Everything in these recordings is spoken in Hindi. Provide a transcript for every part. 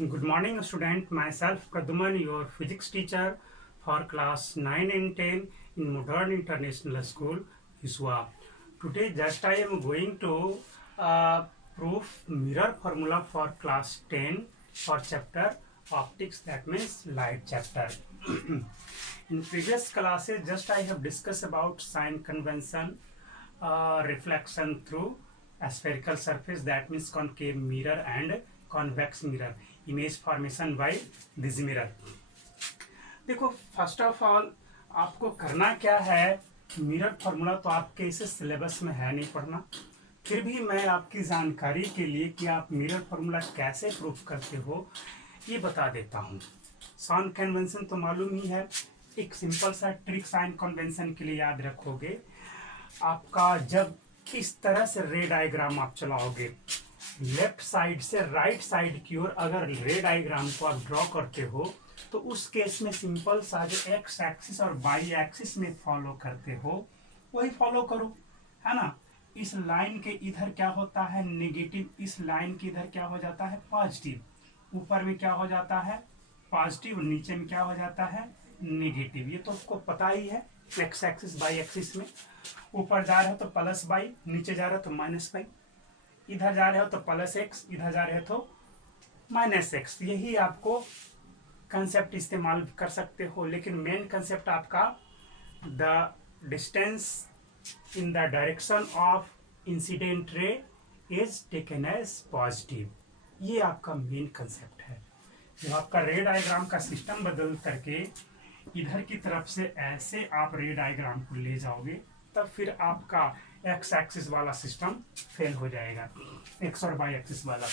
Good morning, student. Myself, Praduman, your physics teacher for class 9 and 10 in Modern International School, Hiswa. Today, just I am going to prove mirror formula for class 10 for chapter optics, that means light chapter. In previous classes, just I have discussed about sign convention, reflection through a spherical surface, that means concave mirror and convex mirror, image formation by this mirror. देखो, फर्स्ट ऑफ ऑल आपको करना क्या है, मिरर फॉर्मूला तो आपके इसे सिलेबस में है नहीं पढ़ना, फिर भी मैं आपकी जानकारी के लिए कि आप मिरर फॉर्मूला कैसे प्रूव करते हो ये बता देता हूँ। साइन कन्वेंशन तो मालूम ही है, एक सिंपल सा ट्रिक साइन कन्वेंशन के लिए याद रखोगे। आपका जब किस तरह से रे डायग्राम आप चलाओगे, लेफ्ट साइड से राइट साइड की ओर अगर रे डायग्राम को आप ड्रॉ करते हो तो उस केस में सिंपल सा जो एक्स एक्सिस और वाई एक्सिस में फॉलो करते हो वही फॉलो करो, है ना। इस लाइन के इधर क्या होता है नेगेटिव, इस लाइन के इधर क्या हो जाता है पॉजिटिव, ऊपर में क्या हो जाता है पॉजिटिव, नीचे में क्या हो जाता है नेगेटिव। ये तो आपको पता ही है। एक्स एक्सिस वाई एक्सिस में ऊपर जा रहे हो तो प्लस वाई, नीचे जा रहे हो तो माइनस वाई, इधर जा रहे हो तो प्लस एक्स, इधर जा रहे हो तो माइनस एक्स। यही आपको कंसेप्ट इस्तेमाल कर सकते हो, लेकिन मेन कंसेप्ट आपका the distance in the direction of incident ray is taken as positive. ये आपका मेन कंसेप्ट है। जब आपका रे डायग्राम का सिस्टम बदल करके इधर की तरफ से ऐसे आप रे डायग्राम को ले जाओगे तब फिर आपका एक्स एक्सिस वाला सिस्टम फेल हो जाएगा, एक्स और वाई एक्सिस वाला।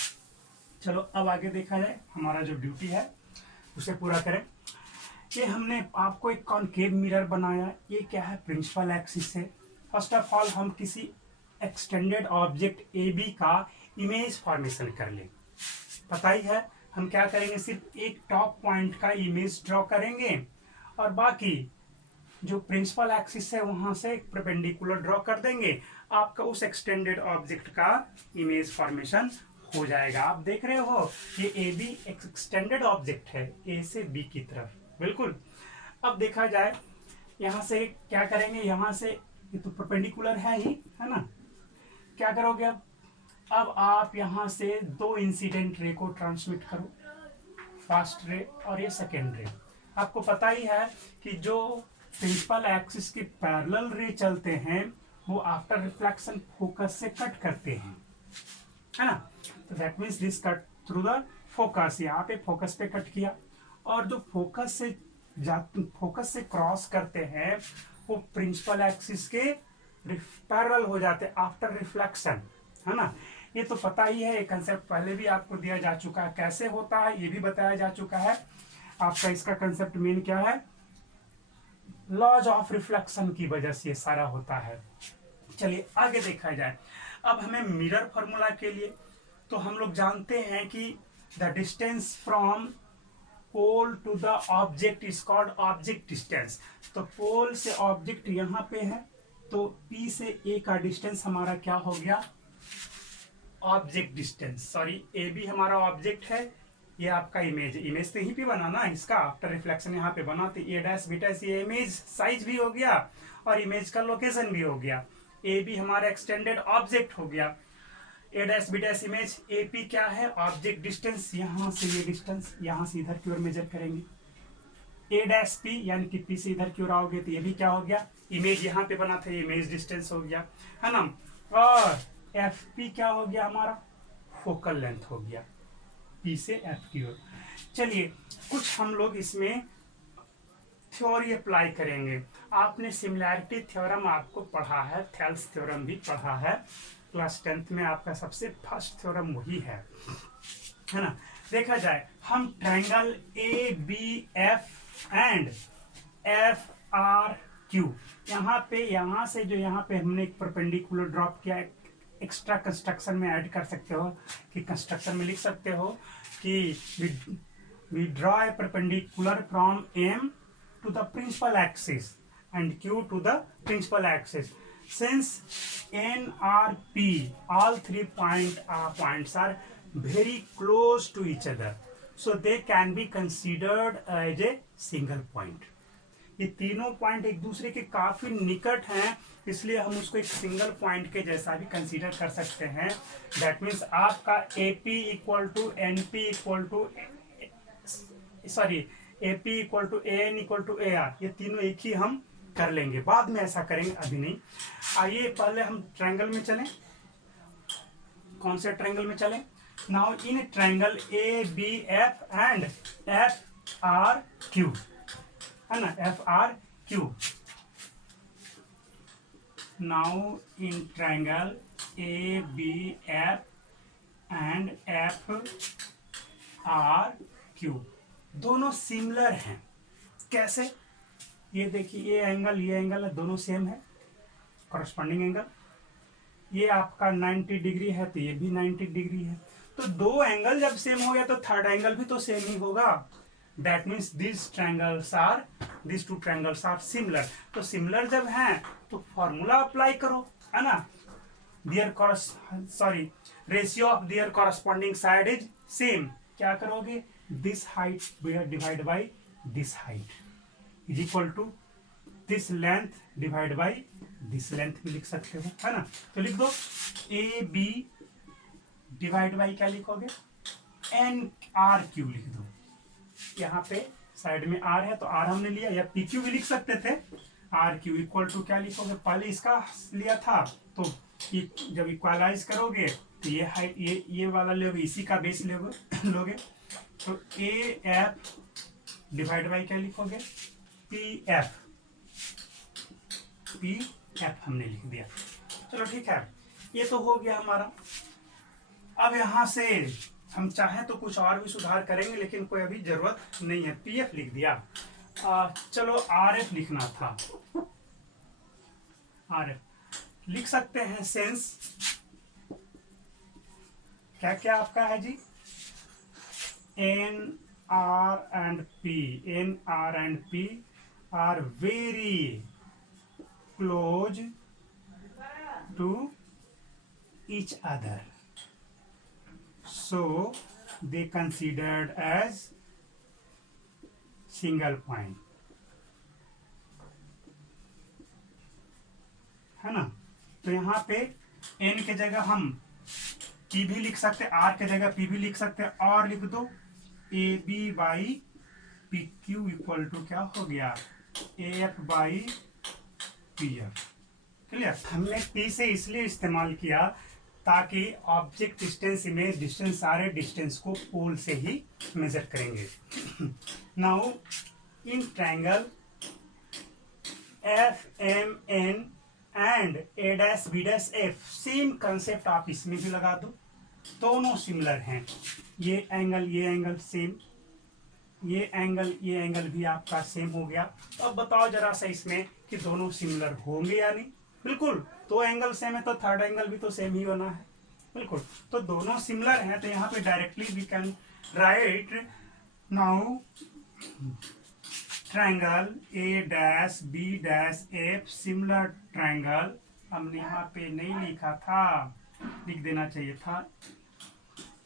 चलो अब आगे देखा जाए, हमारा जो ड्यूटी है उसे पूरा करें। ये हमने आपको एक कॉनकेव मिरर बनाया, ये क्या है प्रिंसिपल एक्सिस से। फर्स्ट ऑफ ऑल हम किसी एक्सटेंडेड ऑब्जेक्ट ए बी का इमेज फॉर्मेशन कर ले। पता ही है हम क्या करेंगे, सिर्फ एक टॉप पॉइंट का इमेज ड्रॉ करेंगे और बाकी जो प्रिंसिपल एक्सिस है वहां से एक परपेंडिकुलर ड्रॉ कर देंगे, आपका उस एक्सटेंडेड ऑब्जेक्ट का इमेज फॉर्मेशन हो जाएगा। आप देख रहे हो ये ए बी एक्सटेंडेड ऑब्जेक्ट है ए से बी की तरफ, बिल्कुल। अब देखा जाए यहां से क्या करेंगे, यहां से ये तो परपेंडिकुलर है ही, है ना। क्या करोगे अब आप यहां से दो इंसिडेंट रे को ट्रांसमिट करो, फर्स्ट रे और ये सेकेंड रे। आपको पता ही है कि जो प्रिंसिपल एक्सिस के पैरेलल रे चलते हैं वो आफ्टर रिफ्लेक्शन फोकस से कट करते हैं, है ना। तो that means this cut through the focus, यहाँ पे फोकस पे कट किया, और जो फोकस से क्रॉस करते हैं वो प्रिंसिपल एक्सिस के पैरेलल हो जाते हैं आफ्टर रिफ्लेक्शन, है ना। ये तो पता ही है, ये कंसेप्ट पहले भी आपको दिया जा चुका है, कैसे होता है ये भी बताया जा चुका है। आपका इसका कंसेप्ट मेन क्या है, लॉज ऑफ रिफ्लेक्शन की वजह से ये सारा होता है। चलिए आगे देखा जाए। अब हमें मिरर फॉर्मूला के लिए तो हम लोग जानते हैं कि the distance from pole to the object is called object distance. तो पोल से ऑब्जेक्ट यहाँ पे है तो P से A का डिस्टेंस हमारा क्या हो गया object distance. Sorry, A B हमारा ऑब्जेक्ट है, ये आपका इमेज है। इमेज तो यहीं पे बनाना इसका, आफ्टर रिफ्लेक्शन यहाँ पे बनाते ए डैश बी डैश, ये इमेज साइज भी हो गया और इमेज का लोकेशन भी हो गया। ए बी हमारा एक्सटेंडेड ऑब्जेक्ट हो गया, A dash B dash image, A P क्या है ऑब्जेक्ट डिस्टेंस, यहाँ से ये डिस्टेंस यहाँ से इधर की ओर मेजर करेंगे। ए डैश पी यानी कि पी से इधर की ओर आओगे तो ये भी क्या हो गया इमेज, यहाँ पे बना था इमेज डिस्टेंस हो गया, है ना। और एफ पी क्या हो गया हमारा फोकल लेंथ हो गया P से F की ओर। चलिए कुछ हम लोग इसमें थ्योरी अप्लाई करेंगे। आपने सिमिलैरिटी थ्योरम आपको पढ़ा है, थेल्स थ्योरम भी पढ़ा है क्लास 10th में, आपका सबसे फर्स्ट थ्योरम वही है ना। देखा जाए हम triangle A B F and F R Q, यहाँ पे यहाँ से जो यहाँ पे हमने एक परपेंडिकुलर ड्रॉप किया, एक्स्ट्रा कंस्ट्रक्शन में ऐड कर सकते हो कि कंस्ट्रक्शन में लिख सकते हो कि we draw a perpendicular from M to the principal axis and Q to the principal axis since N R P all 3 points are very close to each other। So they can be considered as a single point. ये तीनों पॉइंट एक दूसरे के काफी निकट हैं, इसलिए हम उसको एक सिंगल पॉइंट के जैसा भी कंसीडर कर सकते हैं। दैट मीन्स आपका AP equal to NP equal to sorry AP equal to AN equal to AR, ये तीनों एक ही हम कर लेंगे, बाद में ऐसा करेंगे, अभी नहीं। आइए पहले हम ट्रायंगल में चलें। कौन से ट्रायंगल में चलें? Now in triangle ABF and FRQ, है ना, FRQ। Now in triangle ABF and FRQ दोनों सिमिलर हैं। कैसे? ये देखिए, ये एंगल है, दोनों सेम है, कॉरस्पॉन्डिंग एंगल। ये आपका 90 डिग्री है तो ये भी 90 डिग्री है। तो दो एंगल जब सेम हो गया तो थर्ड एंगल भी तो सेम ही होगा। That means this two triangles are similar. तो सिमिलर जब हैं तो फॉर्मूला अप्लाई करो, है ना। Ratio of their corresponding side is same. क्या करोगे? This height divide by this height is equal to this length divide by this length भी लिख सकते हो, है ना। तो लिख दो AB डिवाइड बाई क्या लिखोगे? NRQ लिख दो। यहाँ पे साइड में R है तो R हमने लिया, या PQ भी लिख सकते थे। RQ इक्वल टू क्या लिखोगे? पहले इसका लिया था तो जब इक्वलाइज करोगे तो ये हाइट ये वाला लोगे, इसी का बेस लोगे तो AF डिवाइड बाई क्या लिखोगे? PF हमने लिख दिया। चलो ठीक है, ये तो हो गया हमारा। अब यहां से हम चाहें तो कुछ और भी सुधार करेंगे, लेकिन कोई अभी जरूरत नहीं है। PF लिख दिया। चलो RF लिखना था। RF लिख सकते हैं। सेंस क्या क्या आपका है जी? NR and P are very close to each other, so they considered as single point, है ना। तो यहाँ पे N के जगह हम P भी लिख सकते हैं, R के जगह P भी लिख सकते हैं, और लिख दो AB by PQ equal to क्या हो गया? AF by PF। क्लियर? हमने P से इसलिए इस्तेमाल किया ताकि ऑब्जेक्ट डिस्टेंस, इमेज डिस्टेंस, सारे डिस्टेंस को पोल से ही मेजर करेंगे। Now in triangle FMN and A', same concept आप इसमें भी लगा दो, दोनों सिमिलर हैं। ये एंगल सेम, ये एंगल भी आपका सेम हो गया। अब बताओ जरा सा इसमें कि दोनों सिमिलर होंगे या नहीं? बिल्कुल। दो एंगल सेम है तो थर्ड एंगल भी तो सेम ही होना है। बिल्कुल। तो दोनों सिमिलर हैं, तो यहाँ पे directly we can write now triangle A', similar triangle. हमने यहाँ पे नहीं लिखा था, लिख देना चाहिए था।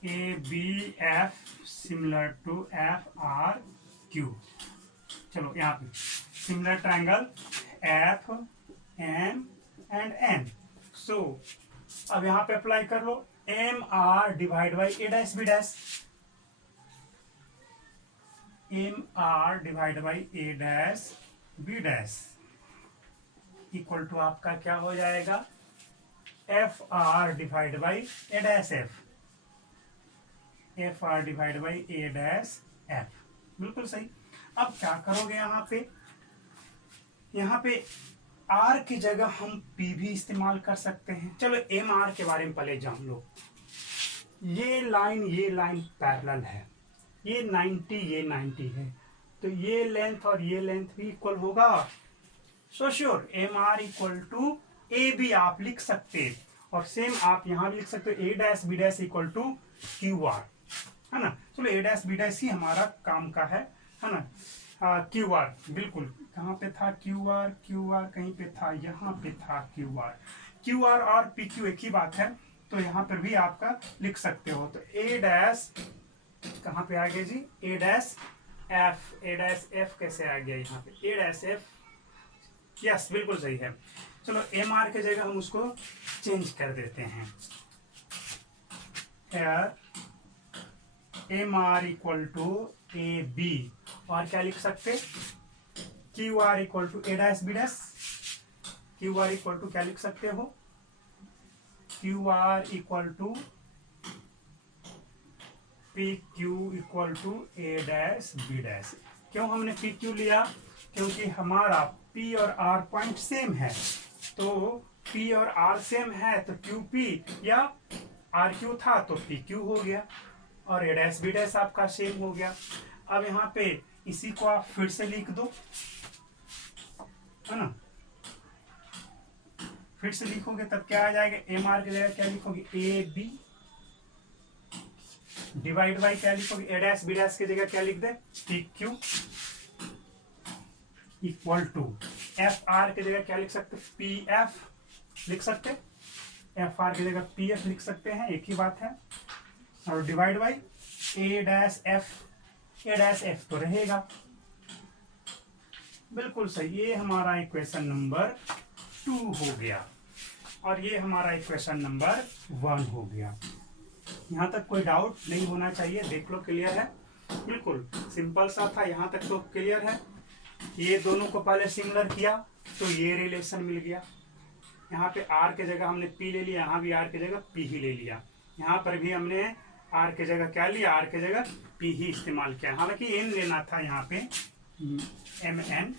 ABF similar to FRQ। चलो यहाँ पे similar triangle FM and N। So अब यहाँ पे अप्लाई कर लो। MR divide by A', MR divide by A', equal to आपका क्या हो जाएगा? FR divide by A', FR divide by A'। बिल्कुल सही। अब क्या करोगे? यहाँ पे R की जगह हम P भी इस्तेमाल कर सकते हैं। चलो MR के बारे में पहले जान लो। ये लाइन पैरेलल है, ये 90 ये 90 है, तो ये लेंथ और ये लेंथ भी इक्वल होगा। So sure MR equal to AB आप लिख सकते, और सेम आप यहाँ भी लिख सकते हो A', B' equal to QR, है ना। चलो A', B' ही हमारा काम का है ना। QR बिल्कुल, कहाँ पे था QR कहीं पे था, यहाँ पे था QR और PQ एक ही बात है, तो यहाँ पर भी आपका लिख सकते हो। तो A' कहाँ पे आ गया जी, ए डैश एफ। ए डैश एफ कैसे आ गया यहाँ पे, ए डैश एफ, यस बिल्कुल सही है। चलो एम आर की जगह हम उसको चेंज कर देते हैं, M R equal to A B, और क्या लिख सकते, Q R equal to A dash B dash, Q R equal to क्या लिख सकते हो, Q R equal to P Q equal to A dash B dash. क्यों हमने पी क्यू लिया, क्योंकि हमारा पी और आर पॉइंट सेम है, तो पी और आर सेम है तो क्यू पी या आर क्यू था तो पी क्यू हो गया, और ए डैश बी डैश आपका सेम हो गया। अब यहाँ पे इसी को आप फिर से लिख दो, है ना, फिर से लिखोगे तब क्या आ जाएगा, एम आर की जगह क्या लिखोगे, ए बी डिवाइड बाई क्या लिखोगे, ए डैश बी डैश की जगह क्या लिख दे, P Q equal to F R की जगह क्या लिख सकते, पी एफ लिख सकते, एफ आर की जगह पी एफ लिख सकते हैं, एक ही बात है, और divide by A dash F, A dash F तो रहेगा, बिल्कुल सही। ये हमारा इक्वेशन नंबर 2 हो गया, और ये हमारा इक्वेशन नंबर 1 हो गया। यहाँ तक कोई डाउट नहीं होना चाहिए, देख लो क्लियर है, बिल्कुल सिंपल सा था, यहाँ तक तो क्लियर है। ये दोनों को पहले सिमिलर किया तो ये रिलेशन मिल गया, यहाँ पे आर के जगह हमने पी ले लिया, यहाँ भी आर के जगह पी ही ले लिया, यहाँ पर भी हमने आर के जगह क्या लिया, आर के जगह पी ही इस्तेमाल किया। हालांकि एन लेना था यहाँ पे, एम एन,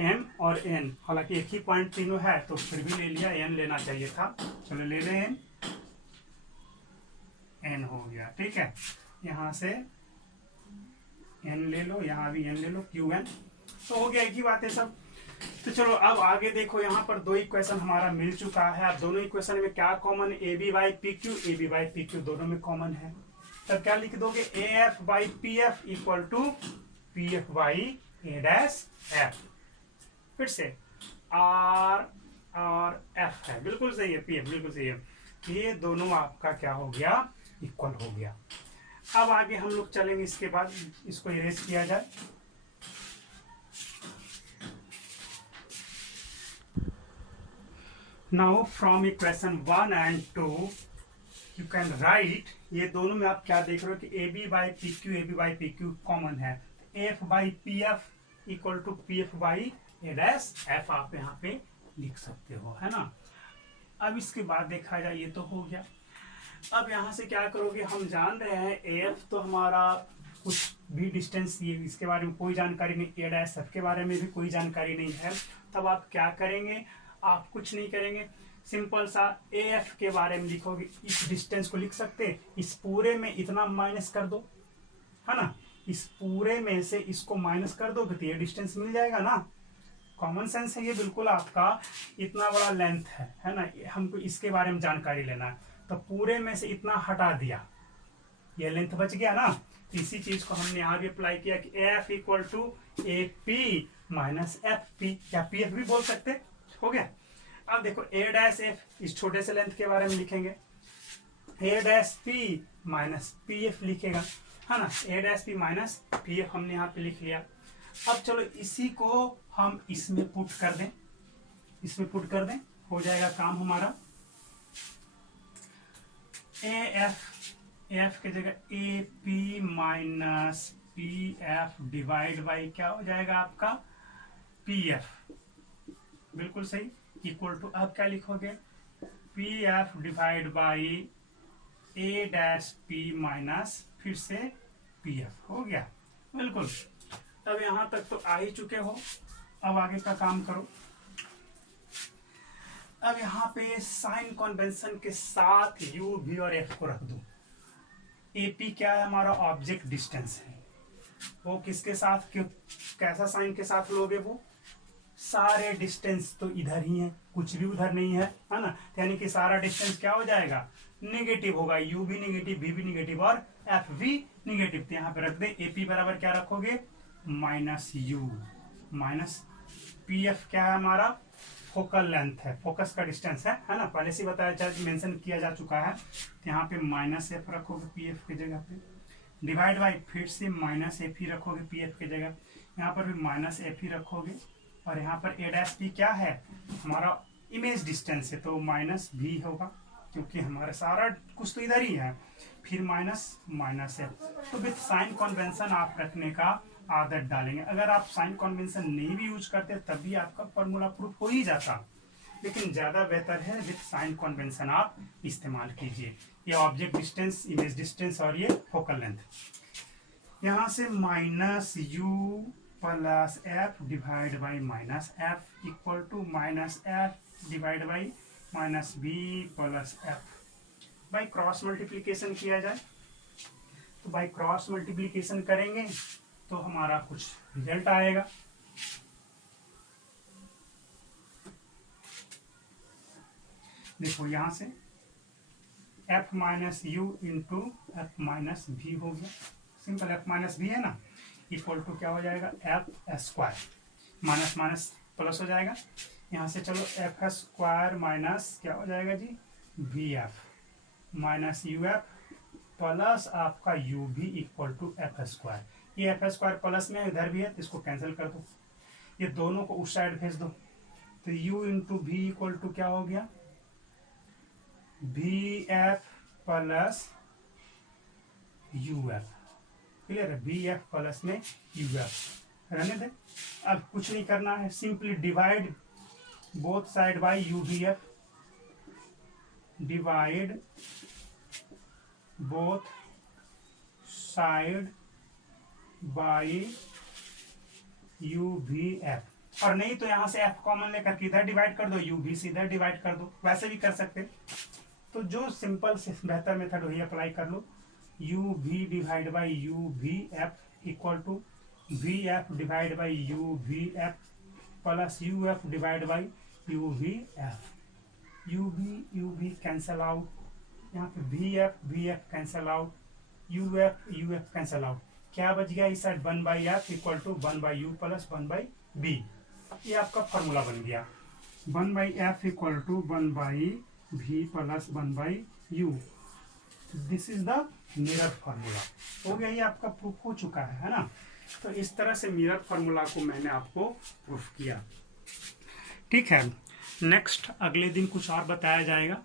एम और एन, हालांकि एक ही पॉइंट तीनों है तो फिर भी ले लिया, एन लेना चाहिए था, चलो ले लें एन, एन हो गया, ठीक है, यहाँ से एन ले लो, यहाँ भी एन ले लो, क्यू एन, तो हो गया, एक ही बात है सब। तो चलो अब आगे देखो, यहाँ पर दो इक्वेशन हमारा मिल चुका है। अब दोनों इक्वेशन में क्या कॉमन है, A B by P Q, A B by P Q दोनों में कॉमन है, तब क्या लिख दोगे, A F by P F equal to P F by A dash F, फिर से आर आर एफ है, बिल्कुल सही है, पी एफ बिल्कुल सही है, ये दोनों आपका क्या हो गया, इक्वल हो गया। अब आगे हम लोग चलेंगे, इसके बाद इसको इरेज किया जाए। Now from equation 1 and 2 you can write, ये दोनों में आप क्या देख रहे हो कि A B by P Q, A B by P Q common है, F by P F equal to P F by A dash F आप यहाँ पे लिख सकते हो, है ना। अब इसके बाद देखा जाए, ये तो हो गया। अब यहाँ से क्या करोगे, हम जान रहे हैं ए एफ तो हमारा कुछ भी डिस्टेंस, ये इसके बारे में कोई जानकारी नहीं, ए डैश एफ के बारे में भी कोई जानकारी नहीं है, तब आप क्या करेंगे, आप कुछ नहीं करेंगे, सिंपल सा ए एफ के बारे में लिखोगे, इस डिस्टेंस को लिख सकते, इस पूरे में इतना माइनस कर दो, है ना, इस पूरे में से इसको माइनस कर दो तो ये डिस्टेंस मिल जाएगा ना, कॉमन सेंस है ये बिल्कुल आपका, इतना बड़ा लेंथ है ना, हमको इसके बारे में जानकारी लेना है, तो पूरे में से इतना हटा दिया, ये लेंथ बच गया ना, तो इसी चीज को हमने यहाँ भी अप्लाई किया कि F equal to A P minus F P, या पी एफ भी बोल सकते, हो गया। अब देखो ए डैश एफ, इस छोटे से लेंथ के बारे में लिखेंगे, A dash P minus P F लिखेगा, है ना, A dash P minus P F हमने यहाँ पे लिख लिया। अब चलो इसी को हम इसमें पुट कर दें, इसमें पुट कर दें, हो जाएगा काम हमारा, ए एफ के जगह ए P minus P F divide by क्या हो जाएगा आपका, पी एफ, बिल्कुल सही, इक्वल टू, अब क्या लिखोगे, P F divide by A dash P minus फिर से पी एफ, हो गया, बिल्कुल। अब यहां तक तो आ ही चुके हो, अब आगे का काम करो। अब यहाँ पे साइन कन्वेंशन के साथ यू वी और एफ को रख दो। एपी क्या है, हमारा ऑब्जेक्ट डिस्टेंस है, वो किसके साथ, क्यों कैसा साइन के साथ लोगे, वो सारे डिस्टेंस तो इधर ही है, कुछ भी उधर नहीं है, है ना, यानी कि सारा डिस्टेंस क्या हो जाएगा, नेगेटिव होगा, यू भी नेगेटिव, वी भी नेगेटिव और एफ भी नेगेटिव, तो यहाँ पे रख दे, एपी बराबर क्या रखोगे, minus you minus P F क्या है हमारा, फोकल लेंथ है, फोकस का डिस्टेंस है ना, पहले से बताया, मेंशन किया जा चुका है, तो यहाँ पे माइनस एफ रखोगे पी एफ की जगह पे, डिवाइड बाई फिर से माइनस एफ ही रखोगे पी एफ की जगह, यहाँ पर भी माइनस एफ ही रखोगे, और यहाँ पर ए डैश पी क्या है, हमारा इमेज डिस्टेंस है तो माइनस भी होगा क्योंकि हमारा सारा कुछ तो इधर ही है, फिर माइनस माइनस है। तो विथ साइन कन्वेंशन आप रखने का आदत डालेंगे। अगर आप साइन कन्वेंशन नहीं भी यूज करते तब भी आपका फॉर्मूला प्रूफ हो ही जाता, लेकिन ज़्यादा बेहतर है विथ साइन कन्वेंशन आप इस्तेमाल कीजिए। ये ऑब्जेक्ट डिस्टेंस, इमेज डिस्टेंस और ये फोकल लेंथ। यहाँ से minus u plus f divide by minus f equal to minus f divide by minus v plus f. By cross multiplication किया जाए तो बाई क्रॉस मल्टीप्लीकेशन करेंगे तो हमारा कुछ रिजल्ट आएगा। देखो यहाँ से F minus you into F minus भी हो गया, सिंपल एफ माइनस भी है ना, इक्वल टू क्या हो जाएगा F square, minus minus plus हो जाएगा। यहाँ से चलो एफ स्क्वायर माइनस क्या हो जाएगा जी V F minus U F plus आपका यू भी इक्वल टू एफ स्क्वायर। ये एफ स्क्वायर प्लस में इधर भी है तो इसको कैंसिल कर दो, ये दोनों को उस साइड भेज दो, तो u into v equal to क्या हो गया v f plus you f. Clear है, बी एफ प्लस में यू एफ रहने दे। अब कुछ नहीं करना है, simply divide both side by u v f, divide both side by u भी एफ। और नहीं तो यहां से एफ कॉमन लेकर के इधर डिवाइड कर दो, यू भी से इधर डिवाइड कर दो, वैसे भी कर सकते। तो जो सिंपल से बेहतर मेथड वही अप्लाई कर लो। U V divide by U भी F equal to V F divide by U भी F plus you F divide by U भी F. U V cancel out, यहाँ पे V F cancel out, U F cancel out. क्या बच गया इस side 1 by F equal to 1 by U plus 1 by B. ये आपका फॉर्मूला बन गया 1 by F equal to 1 by v plus 1 by you. This is the mirror formula. हो गया, ये आपका प्रूफ हो चुका है ना। तो इस तरह से मिरर फार्मूला को मैंने आपको प्रूफ किया। ठीक है, नेक्स्ट अगले दिन कुछ और बताया जाएगा।